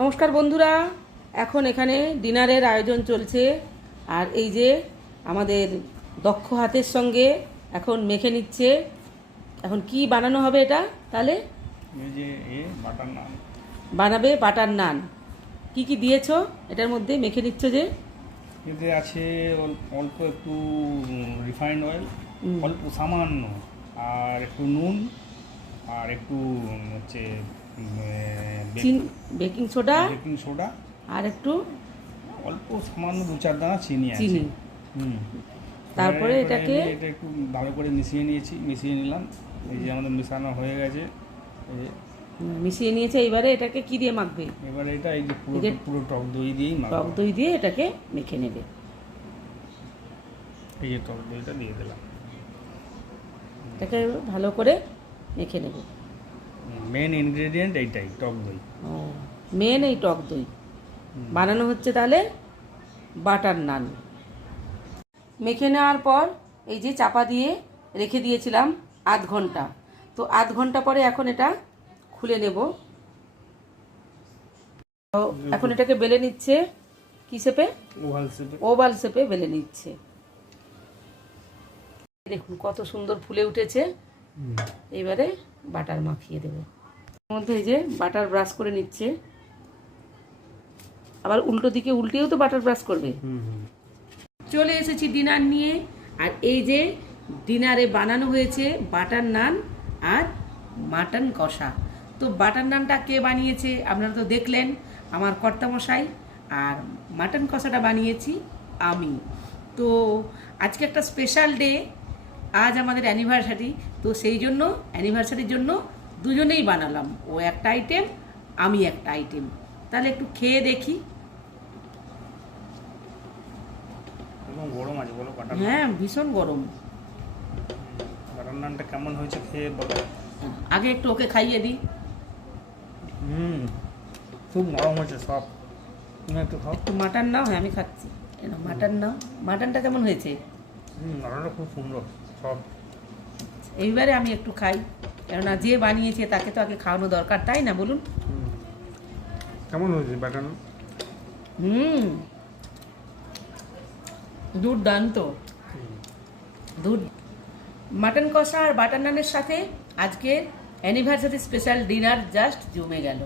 নমস্কার বন্ধুরা, এখন এখানে ডিনারের আয়োজন চলছে। আর এই যে আমাদের দক্ষ হাতের সঙ্গে এখন মেখে নিচ্ছে। এখন কি বানানো হবে এটা? তাহলে এই যে বাটার নান বানাবে বাটার নান। কি কি দিয়েছো এটার মধ্যে মেখে নিচ্ছ যে? এতে আছে অল্প একটু রিফাইন্ড অয়েল, অল্প সামান্য, আর একটু নুন, আর একটু হচ্ছে বেকিং সোডা, আর একটু অল্প সামান্য 2-4 দানা চিনি আছে। তারপরে এটাকে এটা একটু ভালো করে মিশিয়ে নিলাম। এই যে আমাদের মেশানো হয়ে গেছে, এই যে মিশিয়ে নিয়েছে। এবারে এটাকে কি দিয়ে মাখবে? এবারে এটা এই যে পুরো টক দই দিয়েই মাখবো। টক দই দিয়ে এটাকে মেখে নেবে। এই যে টক দইটা দিয়ে দিলাম, এটাকে ভালো করে মেখে নেবে। মেন ইনগ্রেডিয়েন্ট এইটাই, টক দই। মেন এই টক দই বানানো হচ্ছে তাহলে বাটার নান। মেখে নেওয়ার পর এই যে চাপা দিয়ে রেখে দিয়েছিলাম আধ ঘন্টা। তো আধ ঘন্টা পরে এখন এটা খুলে নেব। তো এখন এটাকে বেলে নিচ্ছে। কি শেপে? ওভাল শেপে বেলে নিচ্ছে। দেখুন কত সুন্দর ফুলে উঠেছে। এবারে বাটার মাখিয়ে দেব। এর মধ্যে এই যে বাটার ব্রাশ করে নিচ্ছে। আবার উল্টো দিকে উল্টেও তো বাটার ব্রাশ করবে। চলে এসেছি ডিনার নিয়ে। আর এই যে ডিনারে বানানো হয়েছে বাটার নান আর মাটন কষা। তো বাটার নানটা কে বানিয়েছে আপনারা তো দেখলেন, আমার কর্তামশাই। আর মাটন কষাটা বানিয়েছি আমি। তো আজকে একটা স্পেশাল ডে, আজ আমাদের অ্যানিভার্সারি। তো সেই জন্য অ্যানিভার্সারির জন্য দুজনেই বানালাম। ও একটা আইটেম, আমি একটা আইটেম। তাহলে একটু খেয়ে দেখি। গরম আছে বলো বাটার? হ্যাঁ, ভীষণ গরম। বাটার নানটা কেমন হয়েছে খেয়ে বলো। আগে একটু ওকে খাইয়ে দিই। খুব নরম হয়েছে সব। তুমি একটু খাও। একটু মাটন নাও। হ্যাঁ, আমি খাচ্ছি। মাটন নাও। মাটনটা কেমন হয়েছে? রান্নাটা খুব সুন্দর সব। এইবারে আমি একটু খাই, কেননা যে বানিয়েছে তাকে তো আগে খাওয়ানো দরকার, তাই না বলুন? কেমন হয়েছে বাটার? দুর্দান্ত। মাটন কষা আর বাটার নানের সাথে আজকের অ্যানিভার্সারি স্পেশাল ডিনার জাস্ট জমে গেল।